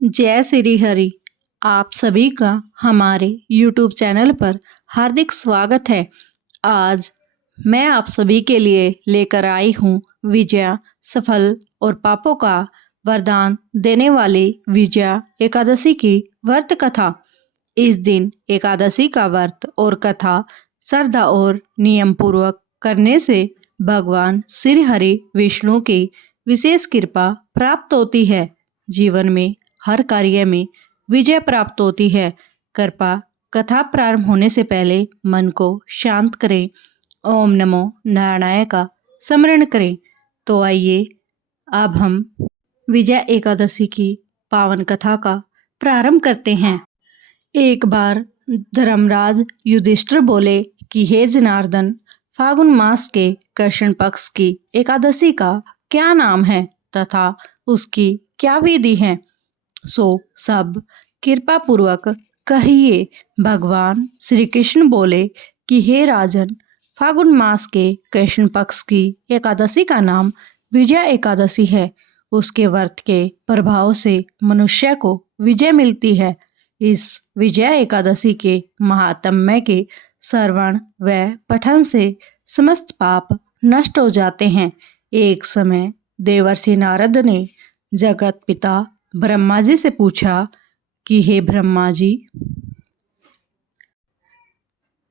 जय श्री हरि। आप सभी का हमारे YouTube चैनल पर हार्दिक स्वागत है। आज मैं आप सभी के लिए लेकर आई हूँ विजया सफल और पापों का वरदान देने वाली विजया एकादशी की व्रत कथा। इस दिन एकादशी का व्रत और कथा श्रद्धा और नियम पूर्वक करने से भगवान श्री हरि विष्णु की विशेष कृपा प्राप्त होती है। जीवन में हर कार्य में विजय प्राप्त होती है। कृपा कथा प्रारंभ होने से पहले मन को शांत करें। ओम नमो नारायणाय का स्मरण करें। तो आइए अब हम विजय एकादशी की पावन कथा का प्रारंभ करते हैं। एक बार धर्मराज युधिष्ठिर बोले कि हे जनार्दन, फागुन मास के कृष्ण पक्ष की एकादशी का क्या नाम है तथा उसकी क्या विधि है, सो सब कृपा पूर्वक कहिए। भगवान श्री कृष्ण बोले कि हे राजन, फागुन मास के कृष्ण पक्ष की एकादशी का नाम विजय एकादशी है। उसके व्रत के प्रभाव से मनुष्य को विजय मिलती है। इस विजय एकादशी के महात्म्य के श्रवण व पठन से समस्त पाप नष्ट हो जाते हैं। एक समय देवर्षि नारद ने जगत पिता ब्रह्मा जी से पूछा कि हे ब्रह्मा जी,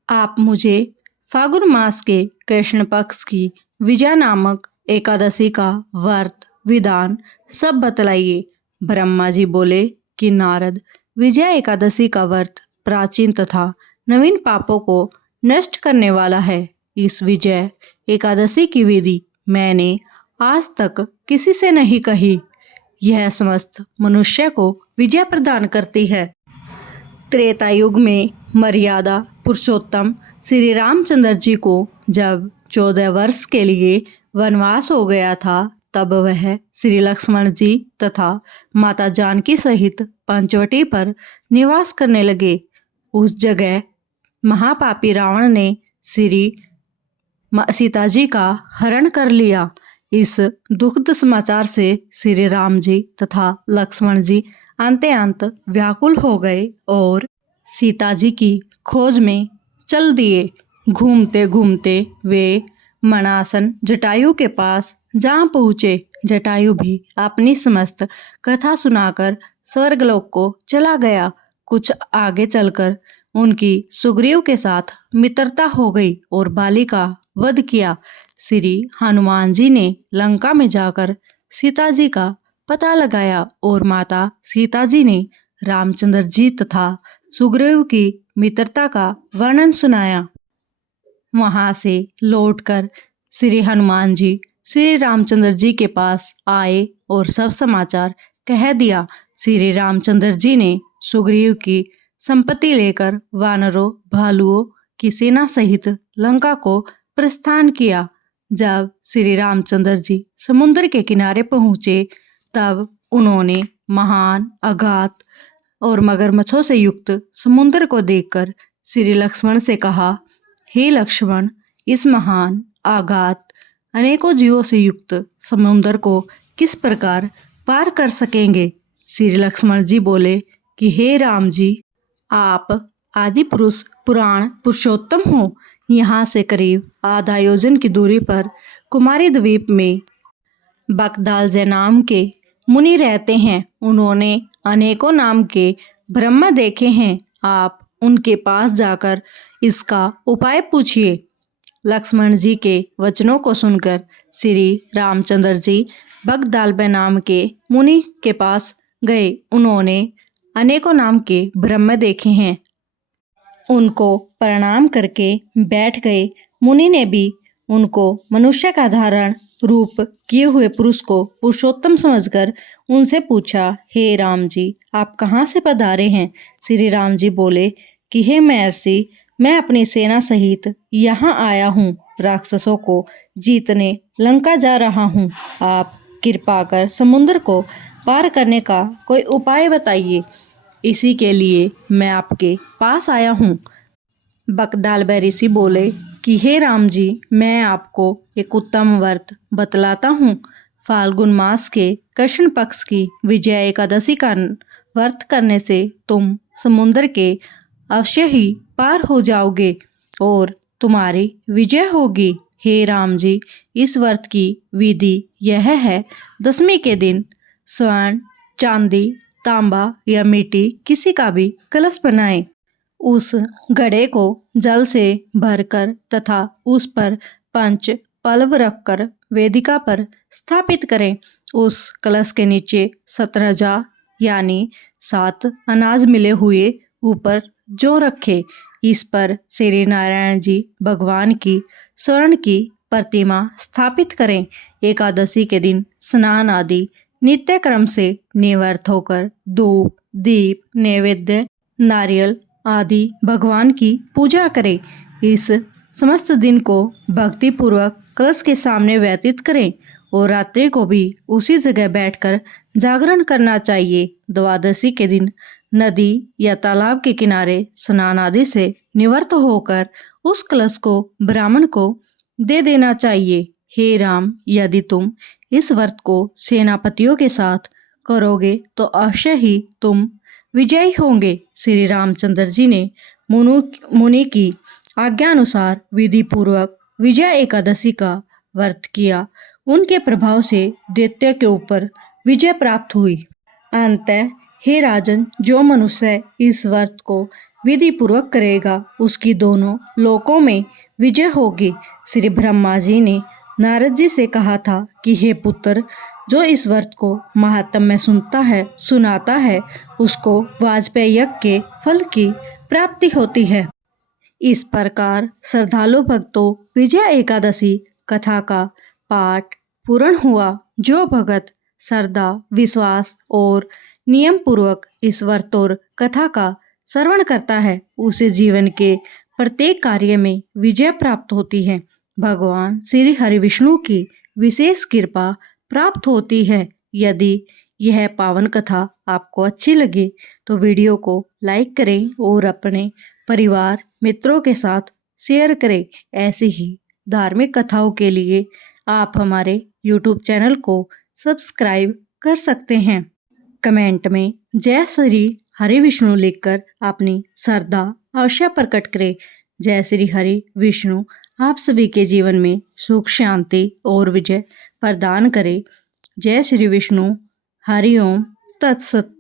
आप मुझे फागुन मास के कृष्ण पक्ष की विजया नामक एकादशी का व्रत विधान सब बतलाइए। ब्रह्मा जी बोले कि नारद, विजया एकादशी का व्रत प्राचीन तथा नवीन पापों को नष्ट करने वाला है। इस विजय एकादशी की विधि मैंने आज तक किसी से नहीं कही। यह समस्त मनुष्य को विजय प्रदान करती है। त्रेता युग में मर्यादा पुरुषोत्तम श्री रामचंद्र जी को जब 14 वर्ष के लिए वनवास हो गया था, तब वह श्री लक्ष्मण जी तथा माता जानकी सहित पंचवटी पर निवास करने लगे। उस जगह महापापी रावण ने श्री सीता जी का हरण कर लिया। इस दुखद समाचार से श्री राम जी तथा लक्ष्मण जी अंत व्याकुल हो गए और सीता जी की खोज में चल दिए। घूमते घूमते वे मनासन जटायु के पास जहाँ पहुँचे, जटायु भी अपनी समस्त कथा सुनाकर स्वर्गलोक को चला गया। कुछ आगे चलकर उनकी सुग्रीव के साथ मित्रता हो गई और बाली का वध किया। श्री हनुमान जी ने लंका में जाकर सीता जी का पता लगाया और माता सीता जी ने रामचंद्र जी तथा सुग्रीव की मित्रता का वर्णन सुनाया। वहां से लौटकर श्री हनुमान जी श्री रामचंद्र जी के पास आए और सब समाचार कह दिया। श्री रामचंद्र जी ने सुग्रीव की संपत्ति लेकर वानरों भालुओं की सेना सहित लंका को प्रस्थान किया। जब श्री रामचंद्र जी समुद्र के किनारे पहुँचे, तब उन्होंने महान अगाध और मगरमच्छों से युक्त समुद्र को देखकर श्री लक्ष्मण से कहा, हे लक्ष्मण, इस महान अगाध अनेकों जीवों से युक्त समुद्र को किस प्रकार पार कर सकेंगे। श्री लक्ष्मण जी बोले कि हे राम जी, आप आदि पुरुष पुराण पुरुषोत्तम हो। यहाँ से करीब आधा योजन की दूरी पर कुमारी द्वीप में बकदालजय नाम के मुनि रहते हैं। उन्होंने अनेकों नाम के ब्रह्मा देखे हैं। आप उनके पास जाकर इसका उपाय पूछिए। लक्ष्मण जी के वचनों को सुनकर श्री रामचंद्र जी बकदालजय नाम के मुनि के पास गए। उन्होंने अनेकों नाम के ब्रह्म देखे हैं। उनको प्रणाम करके बैठ गए। मुनि ने भी उनको मनुष्य का धारण रूप किए हुए पुरुष को पुरुषोत्तम समझकर उनसे पूछा, हे राम जी, आप कहाँ से पधारे हैं। श्री राम जी बोले कि हे महर्षि, मैं अपनी सेना सहित यहाँ आया हूँ। राक्षसों को जीतने लंका जा रहा हूँ। आप कृपा कर समुद्र को पार करने का कोई उपाय बताइए। इसी के लिए मैं आपके पास आया हूँ। बकदालजय ऋषि बोले कि हे राम जी, मैं आपको एक उत्तम व्रत बतलाता हूँ। फाल्गुन मास के कृष्ण पक्ष की विजया एकादशी का व्रत करने से तुम समुद्र के अवश्य ही पार हो जाओगे और तुम्हारी विजय होगी। हे राम जी, इस व्रत की विधि यह है, दशमी के दिन स्वर्ण, चांदी, तांबा या मिट्टी किसी का भी कलश बनाएं। उस घड़े को जल से भरकर तथा उस पर पंच पल्लव रखकर वेदिका पर स्थापित करें। उस कलश के नीचे 17 जा यानी 7 अनाज मिले हुए ऊपर जो रखे। इस पर श्री नारायण जी भगवान की स्वर्ण की प्रतिमा स्थापित करें। एकादशी के दिन स्नान आदि नित्य क्रम से निवृत्त होकर धूप, दीप, नैवेद्य, नारियल आदि भगवान की पूजा करें। इस समस्त दिन को भक्ति पूर्वक कलश के सामने व्यतीत करें और रात्रि को भी उसी जगह बैठकर जागरण करना चाहिए। द्वादशी के दिन नदी या तालाब के किनारे स्नान आदि से निवृत्त होकर उस कलश को ब्राह्मण को दे देना चाहिए। हे राम, यदि तुम इस व्रत को सेनापतियों के साथ करोगे तो अवश्य ही तुम विजयी होंगे। श्री रामचंद्र जी ने मुनि की आज्ञा अनुसार विधि पूर्वक विजय एकादशी का व्रत किया। उनके प्रभाव से दैत्य के ऊपर विजय प्राप्त हुई। अंततः हे राजन, जो मनुष्य इस व्रत को विधि पूर्वक करेगा उसकी दोनों लोकों में विजय होगी। श्री ब्रह्मा जी ने नारद जी से कहा था कि हे पुत्र, जो इस व्रत को महात्म में सुनाता है उसको वाजपेयी यज्ञ के फल की प्राप्ति होती है। इस प्रकार श्रद्धालु भक्तों, विजय एकादशी कथा का पाठ पूर्ण हुआ। जो भगत श्रद्धा, विश्वास और नियम पूर्वक इस व्रत और कथा का श्रवण करता है उसे जीवन के प्रत्येक कार्य में विजय प्राप्त होती है। भगवान श्री हरि विष्णु की विशेष कृपा प्राप्त होती है। यदि यह पावन कथा आपको अच्छी लगे तो वीडियो को लाइक करें और अपने परिवार मित्रों के साथ शेयर करें। ऐसी ही धार्मिक कथाओं के लिए आप हमारे YouTube चैनल को सब्सक्राइब कर सकते हैं। कमेंट में जय श्री हरि विष्णु लिखकर अपनी श्रद्धा अवश्य प्रकट करें। जय श्री हरि विष्णु आप सभी के जीवन में सुख, शांति और विजय प्रदान करे। जय श्री विष्णु। हरि ओम तत्सत।